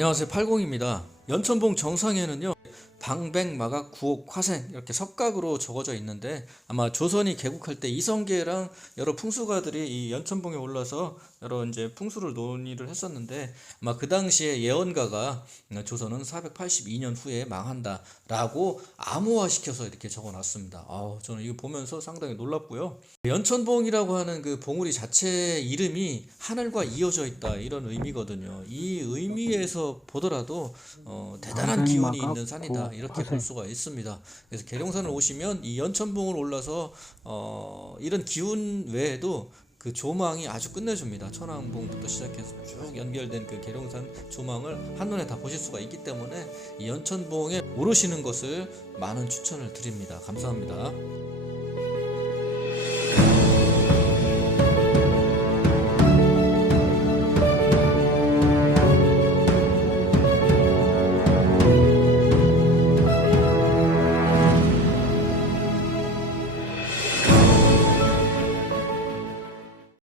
안녕하세요. 80입니다. 연천봉 정상에는요. 방백마각 구옥 화생 이렇게 석각으로 적어져 있는데 아마 조선이 개국할 때 이성계랑 여러 풍수가들이 이 연천봉에 올라서 여러 이제 풍수를 논의를 했었는데 아마 그 당시에 예언가가 조선은 482년 후에 망한다라고 암호화시켜서 이렇게 적어놨습니다. 아, 저는 이거 보면서 상당히 놀랍고요. 연천봉이라고 하는 그 봉우리 자체 이름이 하늘과 이어져 있다 이런 의미거든요. 이 의미에서 보더라도 어, 대단한 기운이 있는 산이다 이렇게 볼 수가 있습니다. 그래서 계룡산을 오시면 이 연천봉을 올라서 어, 이런 기운 외에도 그 조망이 아주 끝내줍니다. 천왕봉부터 시작해서 쭉 연결된 그 계룡산 조망을 한눈에 다 보실 수가 있기 때문에 연천봉에 오르시는 것을 많은 추천을 드립니다. 감사합니다.